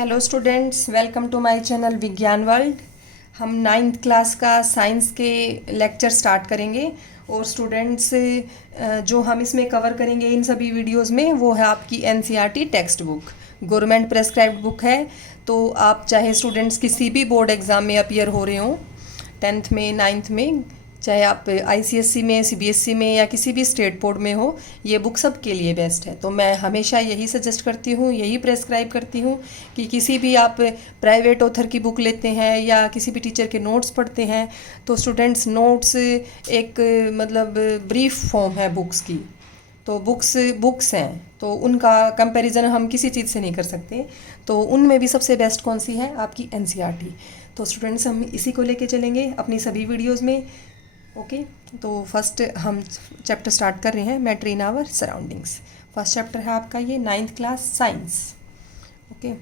Hello students, welcome to my channel Vigyan world. हम 9th class का science के lecture start करेंगे और स्टूडेंट्स जो हम इसमें कवर करेंगे इन सभी वीडियोस में वो है आपकी NCERT text book. Government prescribed book है, तो आप चाहे स्टूडेंट्स किसी भी बोर्ड एग्ज़ाम में अपीयर हो रहे हों 10th में 9th में, चाहे आप आईसीएसई में, सीबीएसई में या किसी भी स्टेट बोर्ड में हो, ये बुक सब के लिए बेस्ट है। तो मैं हमेशा यही सजेस्ट करती हूँ, यही प्रेस्क्राइब करती हूँ कि किसी भी आप प्राइवेट ऑथर की बुक लेते हैं या किसी भी टीचर के नोट्स पढ़ते हैं तो स्टूडेंट्स नोट्स एक मतलब ब्रीफ फॉर्म है बुक्स की, तो बुक्स हैं तो उनका कंपैरिजन हम किसी चीज़ से नहीं कर सकते। तो उनमें भी सबसे बेस्ट कौन सी है? आपकी एनसीईआरटी। तो स्टूडेंट्स हम इसी को लेके चलेंगे अपनी सभी वीडियोस में। ओके, तो फर्स्ट हम चैप्टर स्टार्ट कर रहे हैं, matter in our surroundings. First chapter है आपका ये 9th क्लास साइंस। ओके,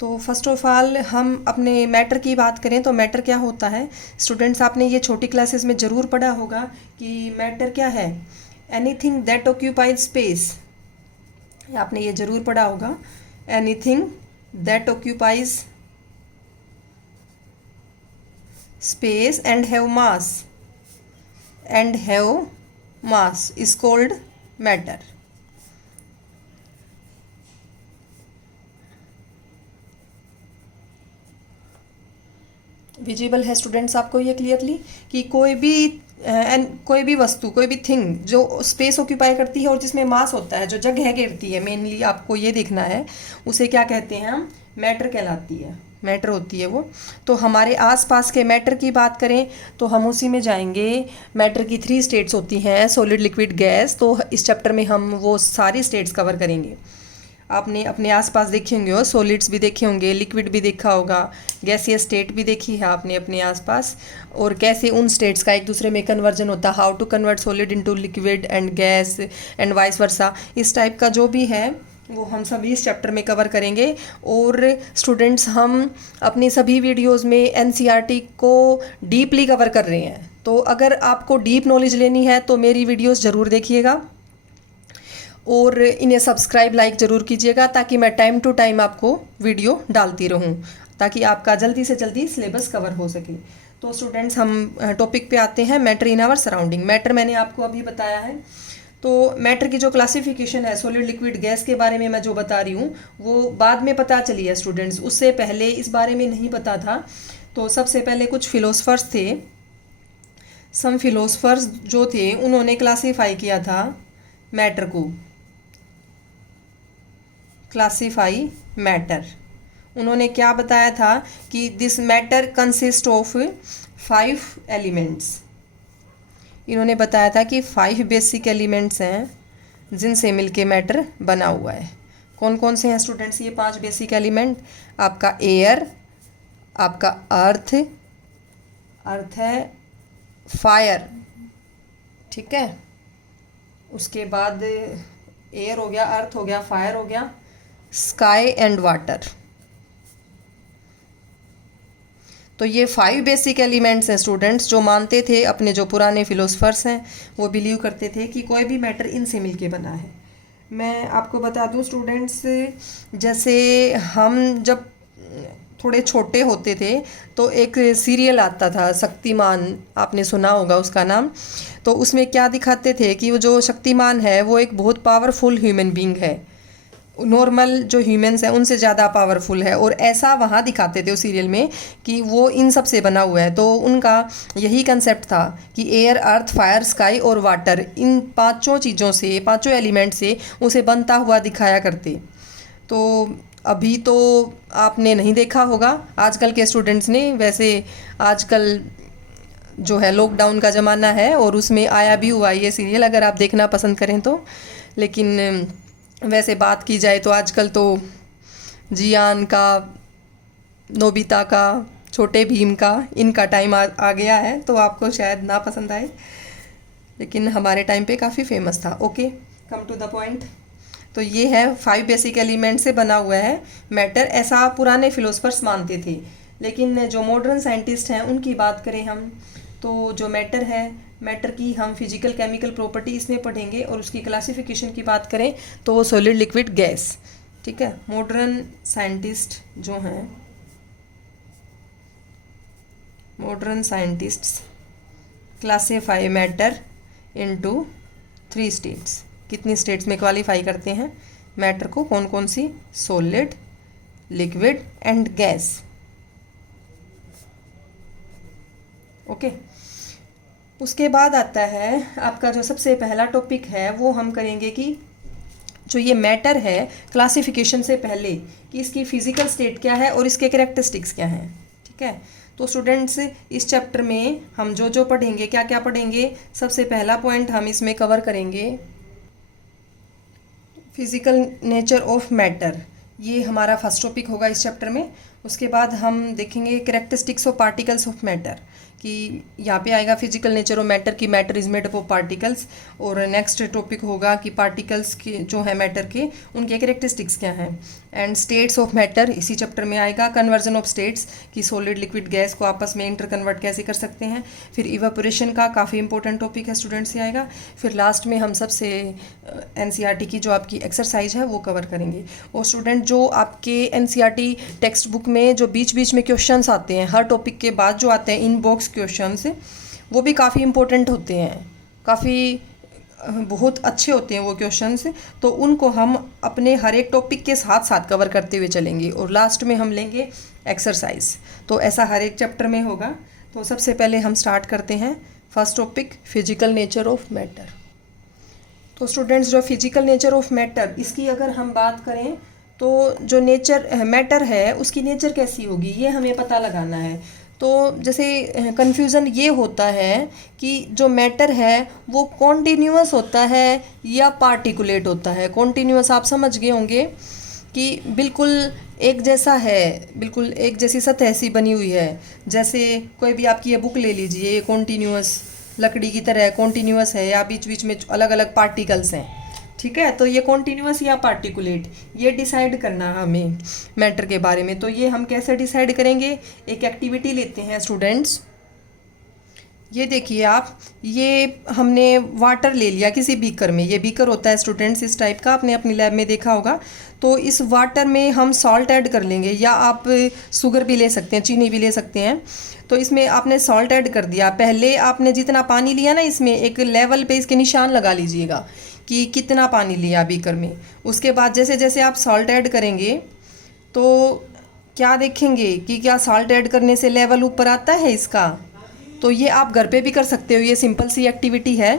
तो फर्स्ट ऑफ ऑल हम अपने मैटर की बात करें तो मैटर क्या होता है स्टूडेंट्स, आपने ये छोटी क्लासेस में ज़रूर पढ़ा होगा कि मैटर क्या है। एनीथिंग दैट ऑक्यूपाइज स्पेस, आपने ये ज़रूर पढ़ा होगा। Anything that occupies space and have mass is called matter. Visible है स्टूडेंट्स आपको ये क्लियरली कि कोई भी वस्तु, कोई भी थिंग जो स्पेस ऑक्यूपाई करती है और जिसमें मास होता है, जो जगह घेरती है, मेनली आपको ये देखना है, उसे क्या कहते हैं हम? मैटर कहलाती है, मैटर होती है वो। तो हमारे आसपास के मैटर की बात करें तो हम उसी में जाएंगे। मैटर की 3 स्टेट्स होती हैं, सॉलिड, लिक्विड, गैस। तो इस चैप्टर में हम वो सारी स्टेट्स कवर करेंगे। आपने अपने आसपास देखे होंगे, सॉलिड्स भी देखे होंगे, लिक्विड भी देखा होगा, गैसियस स्टेट भी देखी है आपने अपने आसपास, और कैसे उन स्टेट्स का एक दूसरे में कन्वर्जन होता है, how to convert solid into liquid and gas and vice versa. इस टाइप का जो भी है वो हम सभी इस चैप्टर में कवर करेंगे। और स्टूडेंट्स हम अपनी सभी वीडियोस में एनसीईआरटी को डीपली कवर कर रहे हैं, तो अगर आपको डीप नॉलेज लेनी है तो मेरी वीडियोस ज़रूर देखिएगा और इन्हें सब्सक्राइब, लाइक ज़रूर कीजिएगा ताकि मैं टाइम टू टाइम आपको वीडियो डालती रहूं, ताकि आपका जल्दी से जल्दी सिलेबस कवर हो सके। तो स्टूडेंट्स हम टॉपिक पे आते हैं, matter in our surrounding. Matter मैंने आपको अभी बताया है। तो मैटर की जो क्लासिफिकेशन है, सॉलिड, लिक्विड, गैस के बारे में मैं जो बता रही हूँ वो बाद में पता चली है स्टूडेंट्स, उससे पहले इस बारे में नहीं पता था। तो सबसे पहले कुछ फिलोसफर्स थे, सम फिलोसफर्स जो थे उन्होंने क्लासीफाई किया था मैटर को, क्लासीफाई मैटर। उन्होंने क्या बताया था कि this matter consist of 5 elements. इन्होंने बताया था कि 5 बेसिक एलिमेंट्स हैं जिनसे मिलके मैटर बना हुआ है। कौन कौन से हैं स्टूडेंट्स ये 5 बेसिक एलिमेंट? आपका एयर, आपका अर्थ है, फायर, ठीक है, उसके बाद एयर हो गया, अर्थ हो गया, फायर हो गया, स्काई एंड वाटर। तो ये 5 बेसिक एलिमेंट्स हैं स्टूडेंट्स, जो मानते थे, अपने जो पुराने फिलोसफर्स हैं वो बिलीव करते थे कि कोई भी मैटर इनसे मिलके बना है। मैं आपको बता दूं स्टूडेंट्स, जैसे हम जब थोड़े छोटे होते थे तो एक सीरियल आता था शक्तिमान, आपने सुना होगा उसका नाम। तो उसमें क्या दिखाते थे कि वो जो शक्तिमान है वो एक बहुत पावरफुल ह्यूमन बीइंग है, नॉर्मल जो ह्यूमंस हैं उनसे ज़्यादा पावरफुल है, और ऐसा वहाँ दिखाते थे उस सीरियल में कि वो इन सब से बना हुआ है। तो उनका यही कंसेप्ट था कि एयर, अर्थ, फायर, स्काई और वाटर, इन 5 चीज़ों से, 5 एलिमेंट से उसे बनता हुआ दिखाया करते। तो अभी तो आपने नहीं देखा होगा आजकल के स्टूडेंट्स ने, वैसे आजकल जो है लॉकडाउन का ज़माना है और उसमें आया भी हुआ ये सीरियल, अगर आप देखना पसंद करें तो। लेकिन वैसे बात की जाए तो आजकल तो जियान का, नोबिता का, छोटे भीम का, इनका टाइम आ गया है, तो आपको शायद ना पसंद आए, लेकिन हमारे टाइम पे काफ़ी फेमस था। Okay, come to the point. तो ये है 5 बेसिक एलिमेंट से बना हुआ है मैटर, ऐसा पुराने फिलोसफर्स मानते थे। लेकिन जो मॉडर्न साइंटिस्ट हैं उनकी बात करें हम, तो जो मैटर है, मैटर की हम फिजिकल केमिकल प्रॉपर्टी इसमें पढ़ेंगे, और उसकी क्लासिफिकेशन की बात करें तो वो सॉलिड, लिक्विड, गैस, ठीक है। मॉडर्न साइंटिस्ट जो हैं, modern scientists classify matter into 3 स्टेट्स। कितनी स्टेट्स में क्वालिफाई करते हैं मैटर को? कौन कौन सी? Solid, liquid and gas. Okay. उसके बाद आता है आपका जो सबसे पहला टॉपिक है, वो हम करेंगे कि जो ये मैटर है क्लासिफिकेशन से पहले कि इसकी फिजिकल स्टेट क्या है और इसके कैरेक्टरिस्टिक्स क्या हैं। ठीक है। तो स्टूडेंट्स इस चैप्टर में हम जो जो पढ़ेंगे, क्या क्या पढ़ेंगे, सबसे पहला पॉइंट हम इसमें कवर करेंगे फिजिकल नेचर ऑफ मैटर। ये हमारा फर्स्ट टॉपिक होगा इस चैप्टर में। उसके बाद हम देखेंगे characteristics of particles of matter, कि यहाँ पे आएगा फिजिकल नेचर ऑफ मैटर की matter is made up of particles. और नेक्स्ट टॉपिक होगा कि पार्टिकल्स के जो है मैटर के, उनके कैरेक्टरिस्टिक्स क्या हैं। एंड स्टेट्स ऑफ मैटर इसी चैप्टर में आएगा। कन्वर्जन ऑफ स्टेट्स, कि सॉलिड लिक्विड गैस को आपस में इंटर कन्वर्ट कैसे कर सकते हैं। फिर इवेपोरेशन का काफ़ी इंपॉर्टेंट टॉपिक है स्टूडेंट्स से आएगा। फिर लास्ट में हम सबसे एनसीईआरटी की जो आपकी एक्सरसाइज है वो कवर करेंगे। और स्टूडेंट जो आपके एनसीईआरटी टेक्स्ट बुक में जो बीच बीच में क्वेश्चंस आते हैं, हर टॉपिक के बाद जो आते हैं इन बॉक्स क्वेश्चंस, वो भी काफ़ी इंपॉर्टेंट होते हैं, काफ़ी बहुत अच्छे होते हैं वो क्वेश्चंस। तो उनको हम अपने हर एक टॉपिक के साथ साथ कवर करते हुए चलेंगे और लास्ट में हम लेंगे एक्सरसाइज। तो ऐसा हर एक चैप्टर में होगा। तो सबसे पहले हम स्टार्ट करते हैं first topic, physical nature of matter. तो स्टूडेंट्स जो फिजिकल नेचर ऑफ मैटर, इसकी अगर हम बात करें तो जो नेचर मैटर है उसकी नेचर कैसी होगी, ये हमें पता लगाना है। तो जैसे कन्फ्यूज़न ये होता है कि जो मैटर है वो कॉन्टीन्यूअस होता है या पार्टिकुलेट होता है। कॉन्टीन्यूअस आप समझ गए होंगे कि बिल्कुल एक जैसा है, बिल्कुल एक जैसी सतह सी बनी हुई है। जैसे कोई भी आपकी ये बुक ले लीजिए, ये कॉन्टीन्यूअस लकड़ी की तरह कॉन्टीन्यूअस है या बीच बीच में अलग अलग पार्टिकल्स हैं। ठीक है। तो ये कॉन्टीन्यूअस या पार्टिकुलेट, ये डिसाइड करना है हमें मैटर के बारे में। तो ये हम कैसे डिसाइड करेंगे? एक एक्टिविटी लेते हैं स्टूडेंट्स। ये देखिए आप, ये हमने वाटर ले लिया किसी बीकर में। ये बीकर होता है स्टूडेंट्स इस टाइप का, आपने अपनी लैब में देखा होगा। तो इस वाटर में हम सॉल्ट ऐड कर लेंगे, या आप शुगर भी ले सकते हैं, चीनी भी ले सकते हैं। तो इसमें आपने सॉल्ट ऐड कर दिया। पहले आपने जितना पानी लिया ना, इसमें एक लेवल पे इसके निशान लगा लीजिएगा कि कितना पानी लिया बीकर में। उसके बाद जैसे जैसे आप सॉल्ट ऐड करेंगे तो क्या देखेंगे कि क्या सॉल्ट ऐड करने से लेवल ऊपर आता है इसका। तो ये आप घर पे भी कर सकते हो, ये सिंपल सी एक्टिविटी है।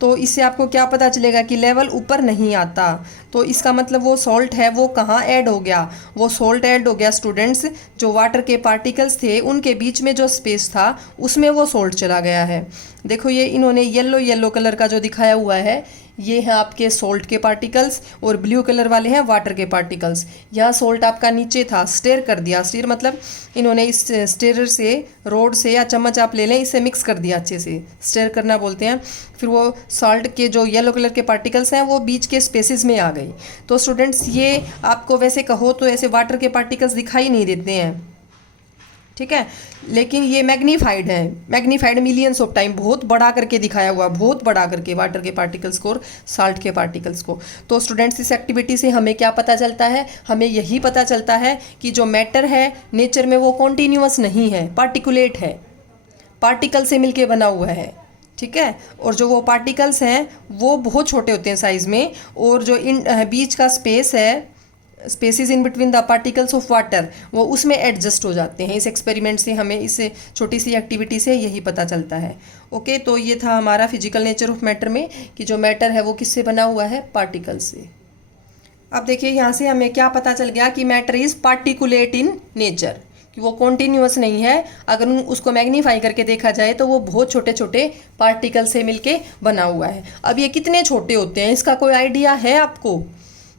तो इससे आपको क्या पता चलेगा कि लेवल ऊपर नहीं आता। तो इसका मतलब वो सॉल्ट है वो कहाँ ऐड हो गया? वो सॉल्ट ऐड हो गया स्टूडेंट्स, जो वाटर के पार्टिकल्स थे उनके बीच में जो स्पेस था उसमें वो सॉल्ट चला गया है। देखो ये इन्होंने येलो येलो कलर का जो दिखाया हुआ है, ये है आपके सॉल्ट के पार्टिकल्स, और ब्लू कलर वाले हैं वाटर के पार्टिकल्स। यह सॉल्ट आपका नीचे था, स्टेयर कर दिया। स्टेयर मतलब इन्होंने इस स्टेयर से, रोड से या चम्मच आप ले लें, इसे मिक्स कर दिया अच्छे से, स्टेयर करना बोलते हैं। फिर वो सॉल्ट के जो येलो कलर के पार्टिकल्स हैं वो बीच के स्पेसिस में आ गई। तो स्टूडेंट्स ये आपको वैसे कहो तो ऐसे वाटर के पार्टिकल्स दिखाई नहीं देते हैं, ठीक है, लेकिन ये मैग्नीफाइड है, मैग्नीफाइड मिलियंस ऑफ टाइम, बहुत बड़ा करके दिखाया हुआ, बहुत बड़ा करके वाटर के पार्टिकल्स को और साल्ट के पार्टिकल्स को। तो स्टूडेंट्स इस एक्टिविटी से हमें क्या पता चलता है? हमें यही पता चलता है कि जो मैटर है नेचर में वो कॉन्टीन्यूअस नहीं है, पार्टिकुलेट है, पार्टिकल से मिलके बना हुआ है। ठीक है। और जो वो पार्टिकल्स हैं वो बहुत छोटे होते हैं साइज़ में, और जो बीच का स्पेस है, spaces in between the particles of water, वो उसमें एडजस्ट हो जाते हैं। इस एक्सपेरिमेंट से हमें, इस छोटी सी एक्टिविटी से यही पता चलता है। ओके। तो ये था हमारा फिजिकल नेचर ऑफ मैटर में कि जो मैटर है वो किससे बना हुआ है? पार्टिकल से। अब देखिए यहाँ से हमें क्या पता चल गया कि matter is particulate in nature, कि वो कॉन्टीन्यूअस नहीं है। अगर उसको मैग्नीफाई करके देखा जाए तो वो बहुत छोटे छोटे पार्टिकल से मिलके बना हुआ है। अब ये कितने छोटे होते हैं, इसका कोई आइडिया है आपको?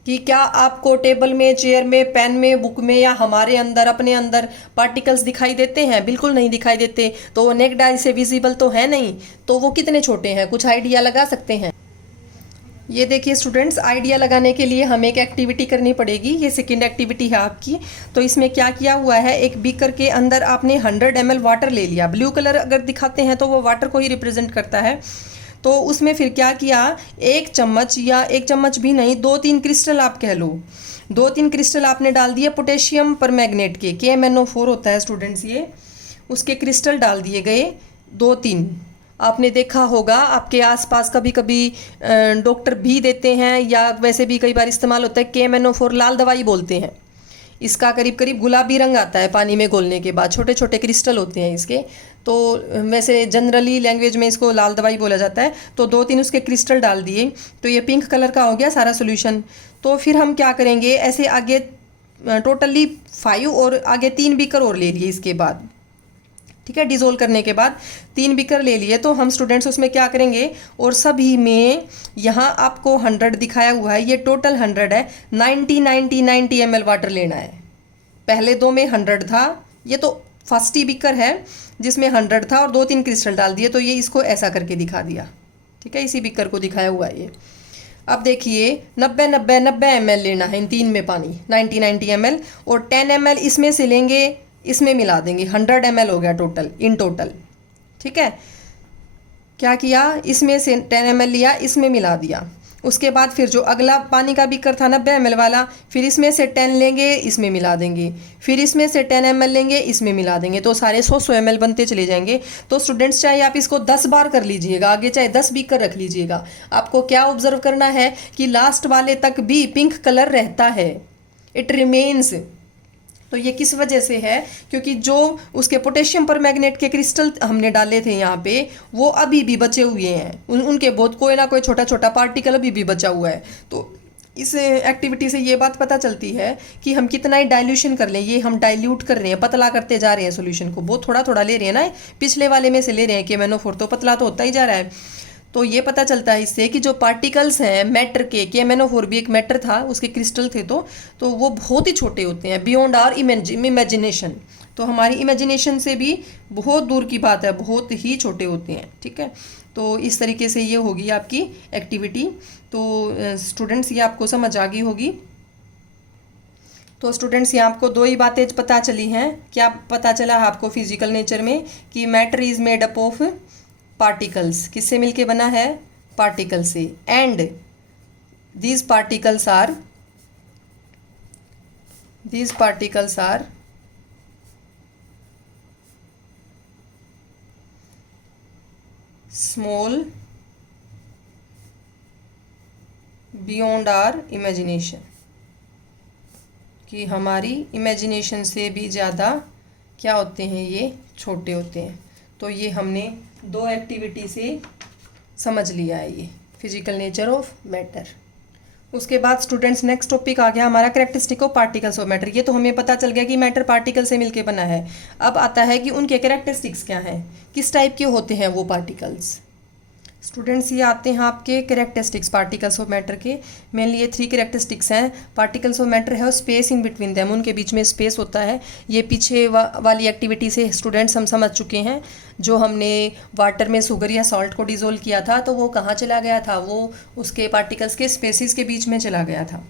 कि क्या आपको टेबल में, चेयर में, पेन में, बुक में या हमारे अंदर, अपने अंदर पार्टिकल्स दिखाई देते हैं? बिल्कुल नहीं दिखाई देते। तो वो नेक्ड आई से विजिबल तो है नहीं, तो वो कितने छोटे हैं? कुछ आइडिया लगा सकते हैं? ये देखिए स्टूडेंट्स, आइडिया लगाने के लिए हमें एक एक्टिविटी करनी पड़ेगी। ये सेकेंड एक्टिविटी है आपकी। तो इसमें क्या किया हुआ है, एक बीकर के अंदर आपने 100 ml वाटर ले लिया। ब्लू कलर अगर दिखाते हैं तो वो वाटर को ही रिप्रेजेंट करता है। तो उसमें फिर क्या किया, एक चम्मच, या एक चम्मच भी नहीं, 2-3 क्रिस्टल आप कह लो, 2-3 क्रिस्टल आपने डाल दिए पोटेशियम परमैंगनेट के KMnO4 होता है स्टूडेंट्स ये, उसके क्रिस्टल डाल दिए गए 2-3। आपने देखा होगा आपके आसपास कभी कभी डॉक्टर भी देते हैं या वैसे भी कई बार इस्तेमाल होता है KMnO4 लाल दवाई बोलते हैं। इसका करीब करीब गुलाबी रंग आता है पानी में घोलने के बाद, छोटे छोटे क्रिस्टल होते हैं इसके। तो वैसे जनरली लैंग्वेज में इसको लाल दवाई बोला जाता है। तो 2-3 उसके क्रिस्टल डाल दिए तो ये पिंक कलर का हो गया सारा सोल्यूशन। तो फिर हम क्या करेंगे, ऐसे आगे टोटली 5 और आगे 3 बीकर और ले लिए इसके बाद, ठीक है। डिज़ोल्व करने के बाद 3 बीकर ले लिए तो हम स्टूडेंट्स उसमें क्या करेंगे, और सभी में यहाँ आपको 100 दिखाया हुआ है, ये टोटल 100 है। 90 ml वाटर लेना है। पहले 2 में 100 था, ये तो फर्स्ट ही बीकर है जिसमें 100 था और 2-3 क्रिस्टल डाल दिए तो ये इसको ऐसा करके दिखा दिया, ठीक है। इसी बीकर को दिखाया हुआ है ये। अब देखिए 90 ml लेना है इन 3 में पानी, 90 ml, और 10 ml इसमें से लेंगे, इसमें मिला देंगे। 100 ml हो गया टोटल, इन टोटल, ठीक है। क्या किया, इसमें से 10 ml लिया, इसमें मिला दिया। उसके बाद फिर जो अगला पानी का बीकर था 90 ml वाला, फिर इसमें से 10 लेंगे, इसमें मिला देंगे, फिर इसमें से 10 ml लेंगे, इसमें मिला देंगे, तो सारे 100 ml बनते चले जाएंगे। तो स्टूडेंट्स चाहे आप इसको 10 बार कर लीजिएगा, आगे चाहे 10 बीकर रख लीजिएगा, आपको क्या ऑब्जर्व करना है कि लास्ट वाले तक भी पिंक कलर रहता है, इट रिमेन्स। तो ये किस वजह से है, क्योंकि जो उसके पोटेशियम परमैंगनेट के क्रिस्टल हमने डाले थे यहाँ पे वो अभी भी बचे हुए हैं, उनके बहुत कोई ना कोई छोटा छोटा पार्टिकल अभी भी बचा हुआ है। तो इस एक्टिविटी से ये बात पता चलती है कि हम कितना ही डाइल्यूशन कर लें, ये हम डाइल्यूट कर रहे हैं, पतला करते जा रहे हैं सोल्यूशन को, बहुत थोड़ा थोड़ा ले रहे हैं ना, पिछले वाले में से ले रहे हैं KMnO4 तो पतला तो होता ही जा रहा है। तो ये पता चलता है इससे कि जो पार्टिकल्स हैं मैटर के, KMnO4 भी एक मैटर था, उसके क्रिस्टल थे, तो वो बहुत ही छोटे होते हैं, बियॉन्ड आवर इमेजिनेशन। तो हमारी इमेजिनेशन से भी बहुत दूर की बात है, बहुत ही छोटे होते हैं, ठीक है। तो इस तरीके से ये होगी आपकी एक्टिविटी। तो स्टूडेंट्स ये आपको समझ आ गई होगी। तो स्टूडेंट्स ये आपको 2 ही बातें पता चली हैं। क्या पता चला आपको फिजिकल नेचर में कि matter is made up of particles, किससे मिलके बना है, पार्टिकल से, and these particles are small beyond our imagination, कि हमारी इमेजिनेशन से भी ज़्यादा क्या होते हैं, ये छोटे होते हैं। तो ये हमने 2 एक्टिविटी से समझ लिया है ये फिजिकल नेचर ऑफ मैटर। उसके बाद स्टूडेंट्स नेक्स्ट टॉपिक आ गया हमारा characteristic of particles of matter. ये तो हमें पता चल गया कि मैटर पार्टिकल से मिलके बना है। अब आता है कि उनके कैरेक्टरिस्टिक्स क्या हैं, किस टाइप के होते हैं वो पार्टिकल्स। स्टूडेंट्स ये आते हैं आपके कैरेक्टरिस्टिक्स पार्टिकल्स ऑफ मैटर के। मेनली ये 3 कैरेक्टरिस्टिक्स हैं। पार्टिकल्स ऑफ मैटर है स्पेस इन बिटवीन देम, उनके बीच में स्पेस होता है। ये पीछे वाली एक्टिविटी से स्टूडेंट्स हम समझ चुके हैं। जो हमने वाटर में शुगर या सॉल्ट को डिज़ोल्व किया था तो वो कहाँ चला गया था, वो उसके पार्टिकल्स के स्पेसिस के बीच में चला गया था,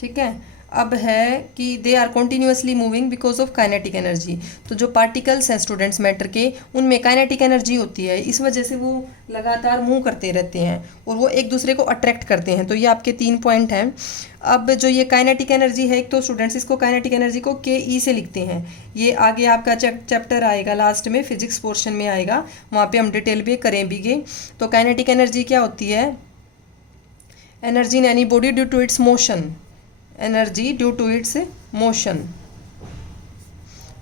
ठीक है। अब है कि they are continuously moving because of kinetic energy. तो जो पार्टिकल्स हैं स्टूडेंट्स मैटर के, उनमें काइनेटिक एनर्जी होती है, इस वजह से वो लगातार मूव करते रहते हैं और वो एक दूसरे को अट्रैक्ट करते हैं। तो ये आपके 3 पॉइंट हैं। अब जो ये काइनेटिक एनर्जी है, एक तो स्टूडेंट्स इसको काइनेटिक एनर्जी को KE से लिखते हैं। ये आगे आपका चैप्टर आएगा लास्ट में, फिजिक्स पोर्शन में आएगा, वहाँ पे हम डिटेल भी करेंगे। तो काइनेटिक एनर्जी क्या होती है, energy in any body due to its motion, energy due to its motion,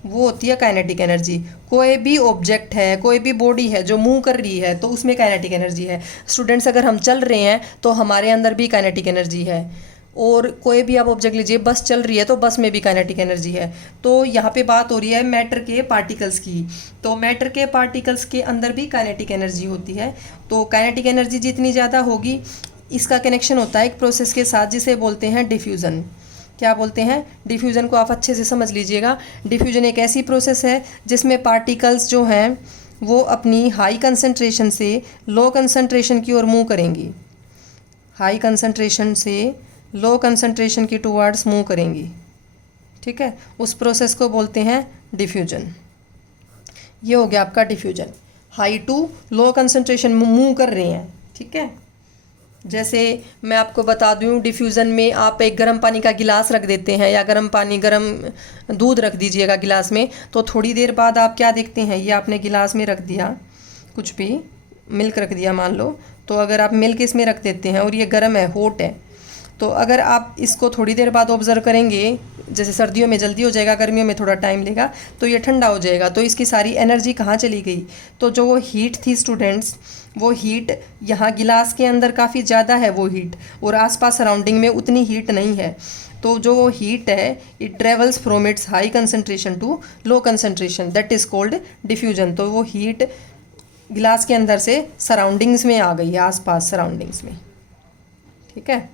वो होती है काइनेटिक एनर्जी। कोई भी ऑब्जेक्ट है, कोई भी बॉडी है जो मूव कर रही है तो उसमें काइनेटिक एनर्जी है। स्टूडेंट्स अगर हम चल रहे हैं तो हमारे अंदर भी काइनेटिक एनर्जी है। और कोई भी आप ऑब्जेक्ट लीजिए, बस चल रही है तो बस में भी काइनेटिक एनर्जी है। तो यहाँ पे बात हो रही है मैटर के पार्टिकल्स की। तो मैटर के पार्टिकल्स के अंदर भी काइनेटिक एनर्जी होती है। तो काइनेटिक एनर्जी जितनी ज़्यादा होगी, इसका कनेक्शन होता है एक प्रोसेस के साथ जिसे बोलते हैं डिफ्यूज़न। क्या बोलते हैं, डिफ्यूज़न को आप अच्छे से समझ लीजिएगा। डिफ्यूज़न एक ऐसी प्रोसेस है जिसमें पार्टिकल्स जो हैं वो अपनी हाई कंसंट्रेशन से लो कंसंट्रेशन की ओर मूव करेंगी, हाई कंसंट्रेशन से लो कंसंट्रेशन की टुवर्ड्स मूव करेंगी, ठीक है। उस प्रोसेस को बोलते हैं डिफ्यूजन। ये हो गया आपका diffusion, high to low concentration move कर रहे हैं, ठीक है। जैसे मैं आपको बता दूं, डिफ्यूज़न में आप एक गर्म पानी का गिलास रख देते हैं या गर्म दूध रख दीजिएगा गिलास में, तो थोड़ी देर बाद आप क्या देखते हैं, ये आपने गिलास में रख दिया, कुछ भी मिल्क रख दिया मान लो, तो अगर आप मिल्क इसमें रख देते हैं और ये गर्म है, हॉट है, तो अगर आप इसको थोड़ी देर बाद ऑब्ज़र्व करेंगे, जैसे सर्दियों में जल्दी हो जाएगा, गर्मियों में थोड़ा टाइम लेगा, तो ये ठंडा हो जाएगा, तो इसकी सारी एनर्जी कहाँ चली गई। तो जो वो हीट थी स्टूडेंट्स, वो हीट यहाँ गिलास के अंदर काफ़ी ज़्यादा है वो हीट, और आसपास सराउंडिंग में उतनी हीट नहीं है। तो जो वो हीट है, it travels from its high concentration to low concentration, that is called diffusion. तो वो हीट गिलास के अंदर से सराउंडिंग्स में आ गई है, आसपास सराउंडिंग्स में, ठीक है।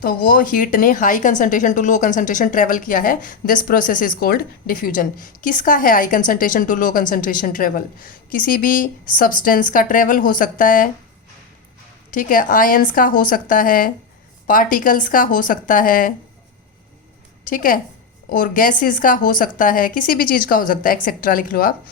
तो वो हीट ने high concentration to low concentration travel किया है, this process is called diffusion. किसका है high concentration to low concentration travel? किसी भी सब्सटेंस का ट्रेवल हो सकता है, ठीक है, आयंस का हो सकता है, पार्टिकल्स का हो सकता है, ठीक है, और गैसेस का हो सकता है, किसी भी चीज़ का हो सकता है, एक्सेट्रा लिख लो आप।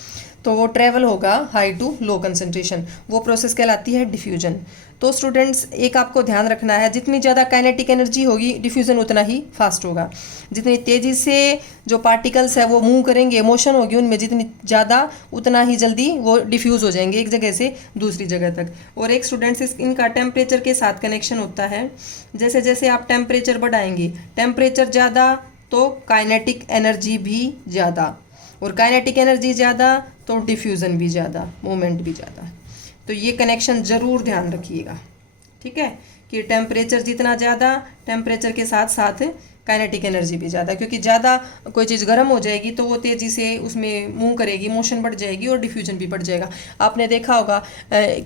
तो वो ट्रेवल होगा हाई टू लो कंसंट्रेशन, वो प्रोसेस कहलाती है डिफ्यूजन। तो स्टूडेंट्स एक आपको ध्यान रखना है, जितनी ज़्यादा काइनेटिक एनर्जी होगी डिफ्यूजन उतना ही फास्ट होगा। जितनी तेज़ी से जो पार्टिकल्स है वो मूव करेंगे, मोशन होगी उनमें जितनी ज़्यादा, उतना ही जल्दी वो डिफ्यूज़ हो जाएंगे एक जगह से दूसरी जगह तक। और एक स्टूडेंट्स इनका टेम्परेचर के साथ कनेक्शन होता है। जैसे जैसे आप टेम्परेचर बढ़ाएंगे, टेम्परेचर ज़्यादा तो काइनेटिक एनर्जी भी ज़्यादा, और काइनेटिक एनर्जी ज़्यादा तो डिफ्यूज़न भी ज़्यादा, मूवमेंट भी ज़्यादा। तो ये कनेक्शन ज़रूर ध्यान रखिएगा, ठीक है, कि टेम्परेचर जितना ज़्यादा, टेम्परेचर के साथ साथ काइनेटिक एनर्जी भी ज़्यादा, क्योंकि ज़्यादा कोई चीज़ गर्म हो जाएगी तो वो तेज़ी से उसमें मूव करेगी, मोशन बढ़ जाएगी और डिफ्यूजन भी बढ़ जाएगा। आपने देखा होगा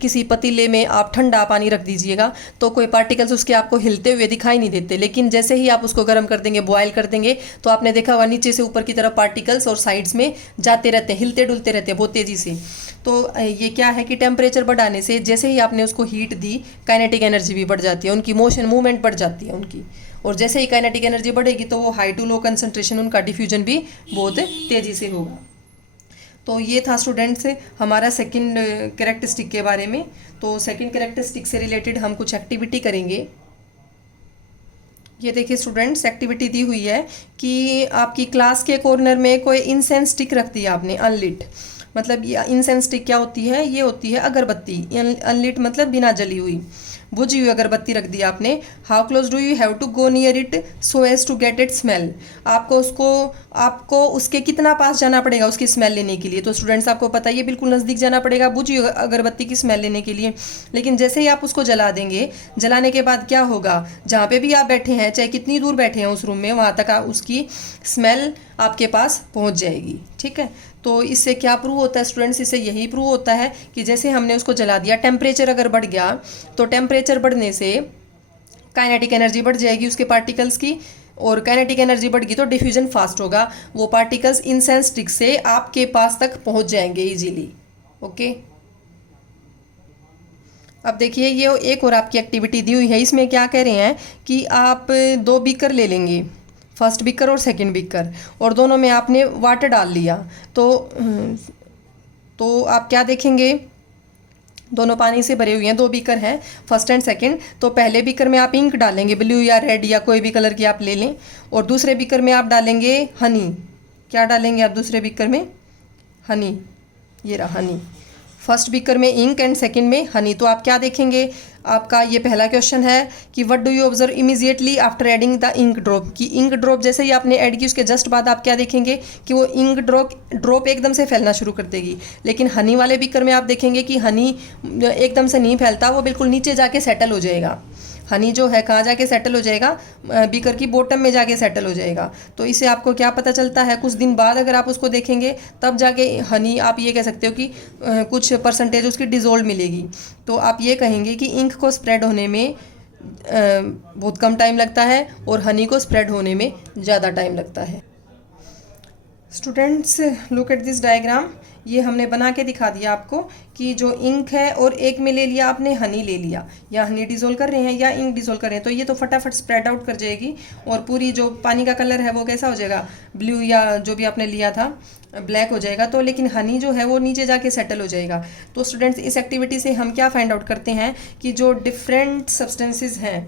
किसी पतीले में आप ठंडा पानी रख दीजिएगा तो कोई पार्टिकल्स उसके आपको हिलते हुए दिखाई नहीं देते, लेकिन जैसे ही आप उसको गर्म कर देंगे, बॉयल कर देंगे, तो आपने देखा होगा नीचे से ऊपर की तरफ पार्टिकल्स और साइड्स में जाते रहते हैं, हिलते डुलते रहते हैं बहुत तेज़ी से। तो ये क्या है कि टेम्परेचर बढ़ाने से जैसे ही आपने उसको हीट दी, काइनेटिक एनर्जी भी बढ़ जाती है, उनकी मोशन मूवमेंट बढ़ जाती है उनकी, और जैसे ही काइनेटिक एनर्जी बढ़ेगी तो वो हाई टू लो कंसंट्रेशन, उनका डिफ्यूजन भी बहुत तेज़ी से होगा। तो ये था स्टूडेंट्स हमारा सेकंड कैरेक्टरिस्टिक के बारे में। तो सेकंड कैरेक्टरिस्टिक से रिलेटेड हम कुछ एक्टिविटी करेंगे। ये देखिए स्टूडेंट्स, एक्टिविटी दी हुई है कि आपकी क्लास के कॉर्नर में कोई इंसेंस स्टिक रख दिया आपने, अनलिट। मतलब ये इंसेंस स्टिक क्या होती है? ये होती है अगरबत्ती। अनलिट मतलब बिना जली हुई, बुझी हुई अगरबत्ती रख दिया आपने। How close do you have to go near it so as to get it smell? आपको उसके कितना पास जाना पड़ेगा उसकी स्मेल लेने के लिए? तो स्टूडेंट्स आपको पता है ये बिल्कुल नज़दीक जाना पड़ेगा बुझी हुई अगरबत्ती की स्मेल लेने के लिए। लेकिन जैसे ही आप उसको जला देंगे, जलाने के बाद क्या होगा, जहाँ पे भी आप बैठे हैं, चाहे कितनी दूर बैठे हैं उस रूम में, वहाँ तक उसकी स्मेल आपके पास पहुँच जाएगी, ठीक है। तो इससे क्या प्रूव होता है स्टूडेंट्स? इससे यही प्रूव होता है कि जैसे हमने उसको जला दिया, टेम्परेचर अगर बढ़ गया तो टेम्परेचर बढ़ने से काइनेटिक एनर्जी बढ़ जाएगी उसके पार्टिकल्स की, और काइनेटिक एनर्जी बढ़ गई तो डिफ्यूजन फास्ट होगा। वो पार्टिकल्स इंसेंस स्टिक से आपके पास तक पहुंच जाएंगे इजीली। ओके, अब देखिए ये एक और आपकी एक्टिविटी दी हुई है। इसमें क्या कह रहे हैं कि आप 2 बीकर ले लेंगे, फर्स्ट बीकर और सेकंड बीकर, और दोनों में आपने वाटर डाल लिया। तो आप क्या देखेंगे, दोनों पानी से भरे हुए हैं, 2 बीकर हैं, फर्स्ट एंड सेकंड। तो पहले बीकर में आप इंक डालेंगे, ब्लू या रेड या कोई भी कलर की आप ले लें, और दूसरे बीकर में आप डालेंगे हनी। क्या डालेंगे आप दूसरे बीकर में? हनी। ये रहा हनी। फर्स्ट बीकर में इंक एंड सेकंड में हनी। तो आप क्या देखेंगे, आपका ये पहला क्वेश्चन है कि what do you observe immediately after adding the ink drop? कि इंक ड्रॉप जैसे ही आपने ऐड की उसके जस्ट बाद आप क्या देखेंगे कि वो इंक ड्रॉप एकदम से फैलना शुरू कर देगी। लेकिन हनी वाले बीकर में आप देखेंगे कि हनी एकदम से नहीं फैलता, वो बिल्कुल नीचे जाके सेटल हो जाएगा। हनी जो है कहाँ जाके सेटल हो जाएगा? बीकर की बॉटम में जाके सेटल हो जाएगा। तो इससे आपको क्या पता चलता है, कुछ दिन बाद अगर आप उसको देखेंगे तब जाके हनी, आप ये कह सकते हो कि कुछ परसेंटेज उसकी डिज़ोल्व मिलेगी। तो आप ये कहेंगे कि इंक को स्प्रेड होने में बहुत कम टाइम लगता है और हनी को स्प्रेड होने में ज़्यादा टाइम लगता है। Students look at this diagram. ये हमने बना के दिखा दिया आपको कि जो इंक है और एक में ले लिया आपने हनी ले लिया, या हनी डिज़ोल्व कर रहे हैं या इंक डिज़ोल्व कर रहे हैं, तो ये तो फटाफट स्प्रेड आउट कर जाएगी और पूरी जो पानी का कलर है वो कैसा हो जाएगा, ब्लू या जो भी आपने लिया था ब्लैक हो जाएगा। तो लेकिन हनी जो है वो नीचे जाके सेटल हो जाएगा। तो स्टूडेंट्स इस एक्टिविटी से हम क्या फाइंड आउट करते हैं कि जो डिफरेंट सब्सटेंसेस हैं,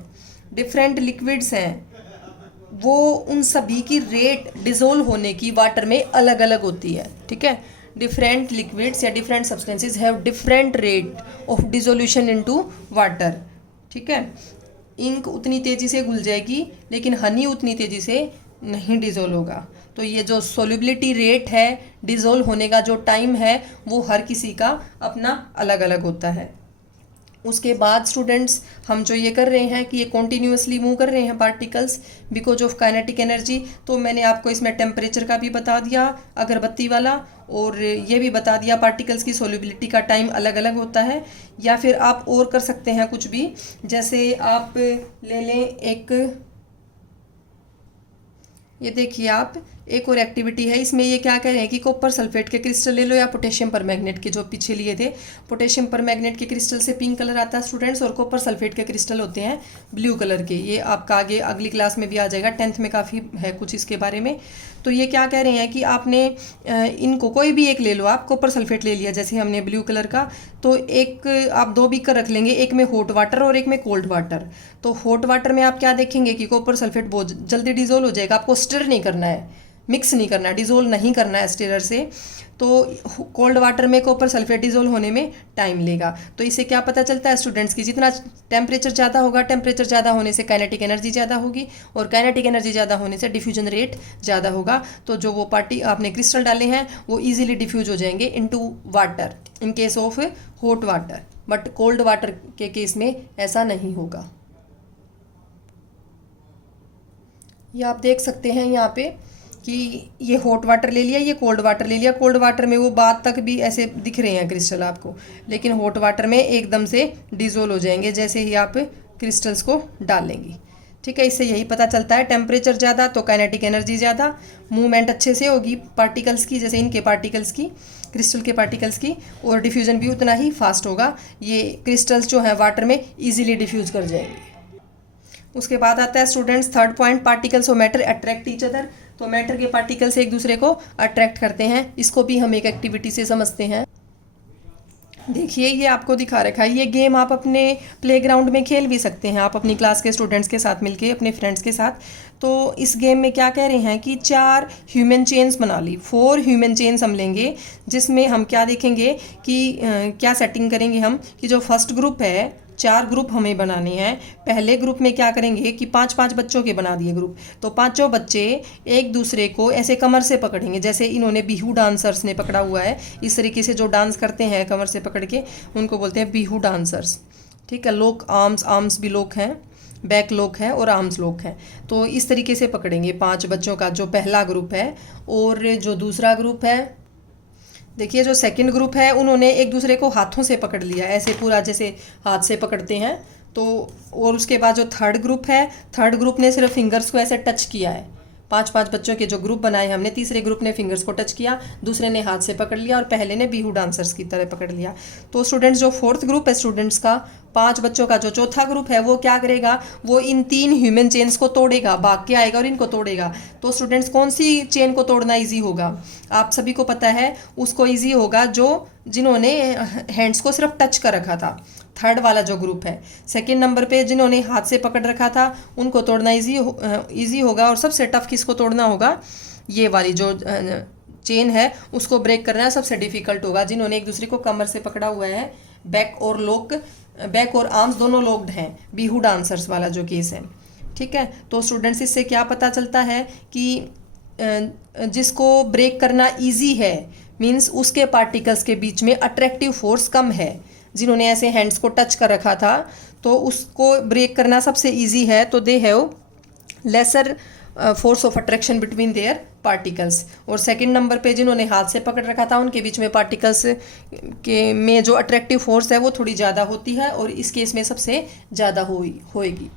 डिफरेंट लिक्विड्स हैं, वो उन सभी की रेट डिज़ोल्व होने की वाटर में अलग अलग होती है। ठीक है, डिफरेंट लिक्विड्स या different substances have different rate of dissolution into water. ठीक है, इंक उतनी तेज़ी से घुल जाएगी लेकिन हनी उतनी तेज़ी से नहीं डिज़ोल्व होगा। तो ये जो सोल्युबिलिटी रेट है, डिज़ोल्व होने का जो टाइम है, वो हर किसी का अपना अलग अलग होता है। उसके बाद स्टूडेंट्स हम जो ये कर रहे हैं कि ये कॉन्टीन्यूसली मूव कर रहे हैं particles because of kinetic energy. तो मैंने आपको इसमें टेम्परेचर का भी बता दिया अगरबत्ती वाला, और ये भी बता दिया पार्टिकल्स की सोल्युबिलिटी का टाइम अलग अलग होता है। या फिर आप और कर सकते हैं कुछ भी, जैसे आप ले लें एक, ये देखिए आप एक और एक्टिविटी है, इसमें ये क्या कह रहे हैं कि कॉपर सल्फेट के क्रिस्टल ले लो या पोटेशियम परमैंगनेट के जो पीछे लिए थे। पोटेशियम परमैंगनेट के क्रिस्टल से पिंक कलर आता है स्टूडेंट्स, और कॉपर सल्फेट के क्रिस्टल होते हैं ब्लू कलर के। ये आपका आगे अगली क्लास में भी आ जाएगा, 10th में काफ़ी है कुछ इसके बारे में। तो ये क्या कह रहे हैं कि आपने इनको कोई भी एक ले लो, आप कॉपर सल्फेट ले लिया जैसे हमने ब्लू कलर का, तो एक आप 2 बीकर रख लेंगे, एक में हॉट वाटर और एक में कोल्ड वाटर। तो हॉट वाटर में आप क्या देखेंगे कि कॉपर सल्फेट बहुत जल्दी डिजोल्व हो जाएगा, आपको स्टिर नहीं करना है, मिक्स नहीं करना है, डिज़ोल्व नहीं करना है स्टिरर से। तो कोल्ड वाटर में कॉपर सल्फेट डिज़ोल्व होने में टाइम लेगा। तो इससे क्या पता चलता है स्टूडेंट्स की जितना टेम्परेचर ज़्यादा होगा, टेम्परेचर ज़्यादा होने से काइनेटिक एनर्जी ज़्यादा होगी, और काइनेटिक एनर्जी ज़्यादा होने से डिफ्यूजन रेट ज़्यादा होगा। तो जो वो आपने क्रिस्टल डाले हैं वो ईजिली डिफ्यूज हो जाएंगे into water in case of hot water, but cold water के केस में ऐसा नहीं होगा। ये आप देख सकते हैं यहाँ पे कि ये हॉट वाटर ले लिया, ये कोल्ड वाटर ले लिया। कोल्ड वाटर में वो बाद तक भी ऐसे दिख रहे हैं क्रिस्टल आपको, लेकिन हॉट वाटर में एकदम से डिज़ोल्व हो जाएंगे जैसे ही आप क्रिस्टल्स को डालेंगे। ठीक है, इससे यही पता चलता है टेम्परेचर ज़्यादा तो काइनेटिक एनर्जी ज़्यादा, मूवमेंट अच्छे से होगी पार्टिकल्स की, जैसे इनके पार्टिकल्स की, क्रिस्टल के पार्टिकल्स की, और डिफ्यूज़न भी उतना ही फास्ट होगा। ये क्रिस्टल्स जो हैं वाटर में ईजिली डिफ्यूज़ कर जाएंगे। उसके बाद आता है students third point, particles of matter attract each other. तो मैटर के पार्टिकल्स एक दूसरे को अट्रैक्ट करते हैं, इसको भी हम एक एक्टिविटी से समझते हैं। देखिए ये आपको दिखा रखा है, ये गेम आप अपने प्लेग्राउंड में खेल भी सकते हैं, आप अपनी क्लास के स्टूडेंट्स के साथ मिलके, अपने फ्रेंड्स के साथ। तो इस गेम में क्या कह रहे हैं कि 4 ह्यूमन चेन्स बना ली, 4 ह्यूमन चेन्स हम लेंगे, जिसमें हम क्या देखेंगे कि क्या सेटिंग करेंगे हम कि जो फर्स्ट ग्रुप है, 4 ग्रुप हमें बनाने हैं। पहले ग्रुप में क्या करेंगे कि 5-5 बच्चों के बना दिए ग्रुप, तो पांचों बच्चे एक दूसरे को ऐसे कमर से पकड़ेंगे, जैसे इन्होंने बिहू डांसर्स ने पकड़ा हुआ है। इस तरीके से जो डांस करते हैं कमर से पकड़ के, उनको बोलते हैं बिहू डांसर्स। ठीक है, लोक आर्म्स भी लोक हैं, बैक लोक है और आर्म्स लोक हैं। तो इस तरीके से पकड़ेंगे 5 बच्चों का जो पहला ग्रुप है। और जो दूसरा ग्रुप है, देखिए जो सेकंड ग्रुप है, उन्होंने एक दूसरे को हाथों से पकड़ लिया, ऐसे पूरा जैसे हाथ से पकड़ते हैं। तो और उसके बाद जो थर्ड ग्रुप है, थर्ड ग्रुप ने सिर्फ फिंगर्स को ऐसे टच किया है। 5-5 बच्चों के जो ग्रुप बनाए हमने, तीसरे ग्रुप ने फिंगर्स को टच किया, दूसरे ने हाथ से पकड़ लिया और पहले ने बिहू डांसर्स की तरह पकड़ लिया। तो स्टूडेंट्स जो फोर्थ ग्रुप है स्टूडेंट्स का, 5 बच्चों का जो चौथा ग्रुप है, वो क्या करेगा, वो इन 3 ह्यूमन चेन्स को तोड़ेगा, भाग के आएगा और इनको तोड़ेगा। तो स्टूडेंट्स कौन सी चेन को तोड़ना ईजी होगा, आप सभी को पता है, उसको ईजी होगा जिन्होंने हैंड्स को सिर्फ टच कर रखा था, थर्ड वाला जो ग्रुप है। सेकंड नंबर पे जिन्होंने हाथ से पकड़ रखा था, उनको तोड़ना इजी होगा। और सबसे टफ किसको तोड़ना होगा, ये वाली जो चेन है उसको ब्रेक करना सबसे डिफिकल्ट होगा, जिन्होंने एक दूसरे को कमर से पकड़ा हुआ है। बैक और आर्म्स दोनों लोक्ड हैं, बिहू डांसर्स वाला जो केस है। ठीक है, तो स्टूडेंट्स इससे क्या पता चलता है कि जिसको ब्रेक करना ईजी है, मीन्स उसके पार्टिकल्स के बीच में अट्रैक्टिव फोर्स कम है। जिन्होंने ऐसे हैंड्स को टच कर रखा था, तो उसको ब्रेक करना सबसे इजी है, तो they have laser force of attraction between their particles. और सेकंड नंबर पे जिन्होंने हाथ से पकड़ रखा था, उनके बीच में पार्टिकल्स के में जो अट्रैक्टिव फोर्स है वो थोड़ी ज़्यादा होती है, और इस केस में सबसे ज़्यादा होएगी।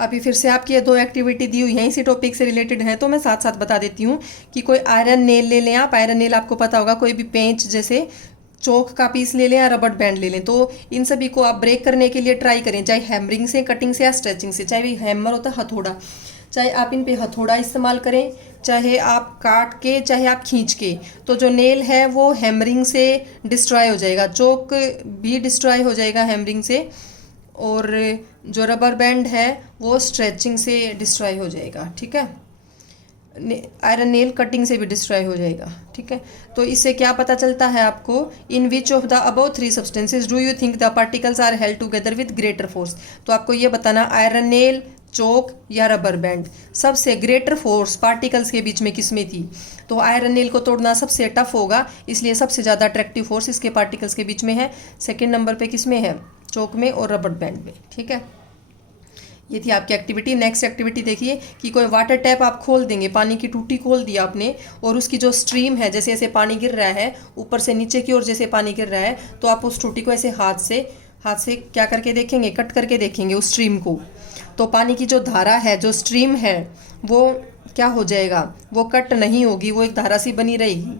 अभी फिर से आपकी ये 2 एक्टिविटी दी हुई है, इसी टॉपिक से रिलेटेड है, तो मैं साथ साथ बता देती हूँ कि कोई आयरन नेल ले लें आप। आयरन नेल आपको पता होगा, कोई भी पेंच जैसे चौक का पीस ले लें या रबड़ बैंड ले लें। तो इन सभी को आप ब्रेक करने के लिए ट्राई करें, चाहे हैमरिंग से, कटिंग से या स्ट्रेचिंग से। चाहे हैमर होता है हथौड़ा, चाहे आप इन पे हथौड़ा इस्तेमाल करें, चाहे आप काट के, चाहे आप खींच के। तो जो नेल है वो हैमरिंग से डिस्ट्रॉय हो जाएगा, चौक भी डिस्ट्रॉय हो जाएगा हैमरिंग से, और जो रबर बैंड है वो स्ट्रेचिंग से डिस्ट्रॉय हो जाएगा। ठीक है, आयरन नेल कटिंग से भी डिस्ट्रॉय हो जाएगा। ठीक है, तो इससे क्या पता चलता है आपको, in which of the above 3 substances do you think the particles are held together with greater force. तो आपको ये बताना, आयरन नेल, चौक या रबर बैंड, सबसे ग्रेटर फोर्स पार्टिकल्स के बीच में किसमें थी। तो आयरन नेल को तोड़ना सबसे टफ होगा, इसलिए सबसे ज़्यादा अट्रैक्टिव फोर्स इसके पार्टिकल्स के बीच में है। सेकेंड नंबर पे किसमें है, चौक में और रबर बैंड में। ठीक है, ये थी आपकी एक्टिविटी। नेक्स्ट एक्टिविटी देखिए कि कोई वाटर टैप आप खोल देंगे, पानी की टूटी खोल दी आपने, और उसकी जो स्ट्रीम है, जैसे ऐसे पानी गिर रहा है ऊपर से नीचे की ओर जैसे पानी गिर रहा है, तो आप उस टूटी को ऐसे हाथ से क्या करके देखेंगे, कट करके देखेंगे उस स्ट्रीम को। तो पानी की जो धारा है, जो स्ट्रीम है, वो क्या हो जाएगा, वो कट नहीं होगी, वो एक धारा सी बनी रहेगी।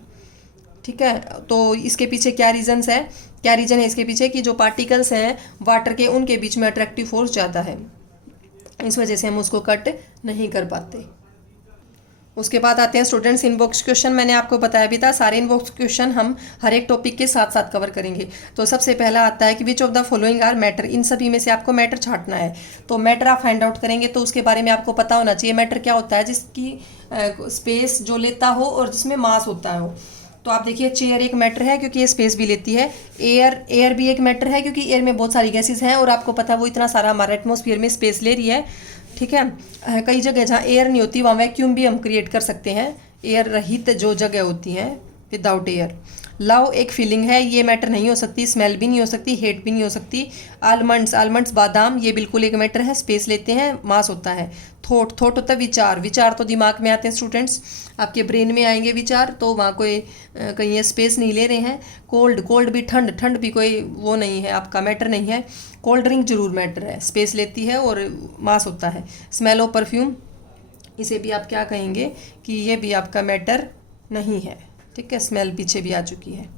ठीक है, तो इसके पीछे क्या रीजन है इसके पीछे कि जो पार्टिकल्स हैं वाटर के, उनके बीच में अट्रैक्टिव फोर्स ज़्यादा है, इस वजह से हम उसको कट नहीं कर पाते। उसके बाद आते हैं स्टूडेंट्स इनबॉक्स क्वेश्चन। मैंने आपको बताया भी था, सारे इनबॉक्स क्वेश्चन हम हर एक टॉपिक के साथ साथ कवर करेंगे। तो सबसे पहला आता है कि which of the following are matter. इन सभी में से आपको मैटर छांटना है। तो मैटर आप फाइंड आउट करेंगे तो उसके बारे में आपको पता होना चाहिए। मैटर क्या होता है, जिसकी स्पेस जो लेता हो और जिसमें मास होता हो। तो आप देखिए, चेयर एक मैटर है क्योंकि ये स्पेस भी लेती है। एयर भी एक मैटर है क्योंकि एयर में बहुत सारी गैसेज हैं, और आपको पता है वो इतना सारा हमारे एटमॉस्फेयर में स्पेस ले रही है। ठीक है, कई जगह जहाँ एयर नहीं होती वहाँ वैक्यूम भी हम क्रिएट कर सकते हैं, एयर रहित जो जगह होती हैं, विदाउट एयर। लव एक फीलिंग है, ये मैटर नहीं हो सकती। स्मेल भी नहीं हो सकती, हेट भी नहीं हो सकती। आलमंड्स बादाम, ये बिल्कुल एक मैटर है, स्पेस लेते हैं, मास होता है। थॉट होता है विचार तो दिमाग में आते हैं स्टूडेंट्स, आपके ब्रेन में आएंगे विचार, तो वहाँ कोई कहीं स्पेस नहीं ले रहे हैं। कोल्ड भी, ठंड भी कोई वो नहीं है, आपका मैटर नहीं है। कोल्ड ड्रिंक जरूर मैटर है, स्पेस लेती है और मास होता है। स्मेल ऑफ परफ्यूम, इसे भी आप क्या कहेंगे कि ये भी आपका मैटर नहीं है। ठीक है, स्मेल पीछे भी आ चुकी है।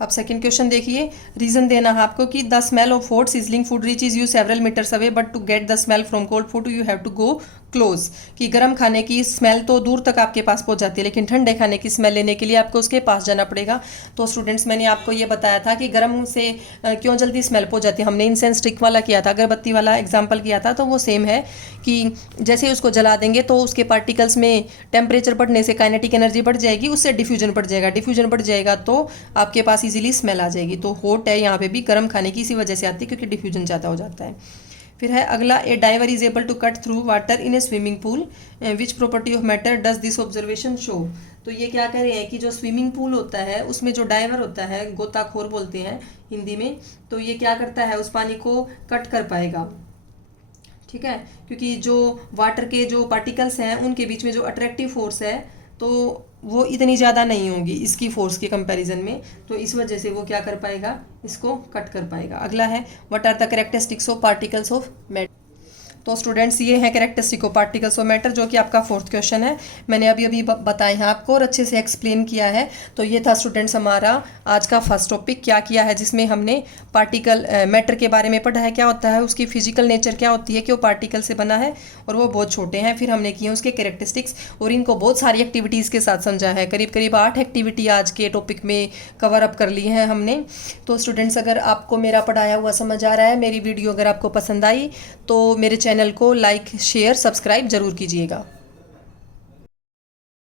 अब सेकंड क्वेश्चन देखिए, रीजन देना है आपको कि the smell of hot sizzling food reaches you several metres away, but to get the smell from cold food you have to go close. कि गर्म खाने की स्मेल तो दूर तक आपके पास पहुंच जाती है, लेकिन ठंडे खाने की स्मेल लेने के लिए आपको उसके पास जाना पड़ेगा। तो स्टूडेंट्स, मैंने आपको ये बताया था कि गर्म से क्यों जल्दी स्मेल पहुंच जाती है। हमने इंसेंस स्टिक वाला किया था, अगरबत्ती वाला एग्जाम्पल किया था, तो वो सेम है कि जैसे उसको जला देंगे तो उसके पार्टिकल्स में टेम्परेचर बढ़ने से काइनेटिक एनर्जी बढ़ जाएगी, उससे डिफ्यूजन बढ़ जाएगा तो आपके पास इजीली स्मेल आ जाएगी। तो हॉट है यहाँ पे भी गर्म खाने की इसी वजह से आती है क्योंकि डिफ्यूजन ज़्यादा हो जाता है। फिर है अगला, a diver is able to cut through water in a swimming pool, which property of matter does this observation show. तो ये क्या कह रहे हैं कि जो स्विमिंग पूल होता है उसमें जो डाइवर होता है, गोताखोर बोलते हैं हिंदी में, तो ये क्या करता है, उस पानी को कट कर पाएगा। ठीक है, क्योंकि जो वाटर के जो पार्टिकल्स हैं उनके बीच में जो अट्रैक्टिव फोर्स है तो वो इतनी ज़्यादा नहीं होगी इसकी फोर्स के कंपैरिजन में, तो इस वजह से वो क्या कर पाएगा, इसको कट कर पाएगा। अगला है, what are the characteristics of particles of matter. तो स्टूडेंट्स, ये है characteristic of particles of matter, जो कि आपका 4th क्वेश्चन है। मैंने अभी बताए हैं आपको और अच्छे से एक्सप्लेन किया है। तो ये था स्टूडेंट्स हमारा आज का फर्स्ट टॉपिक, क्या किया है, जिसमें हमने पार्टिकल मैटर के बारे में पढ़ा है, क्या होता है, उसकी फिजिकल नेचर क्या होती है कि वो पार्टिकल से बना है और वो बहुत छोटे हैं। फिर हमने किए उसके कैरेक्टरिस्टिक्स और इनको बहुत सारी एक्टिविटीज़ के साथ समझा है। करीब 8 एक्टिविटी आज के टॉपिक में कवर अप कर ली है हमने। तो स्टूडेंट्स, अगर आपको मेरा पढ़ाया हुआ समझ आ रहा है, मेरी वीडियो अगर आपको पसंद आई, तो मेरे चैनल को लाइक, शेयर, सब्सक्राइब जरूर कीजिएगा।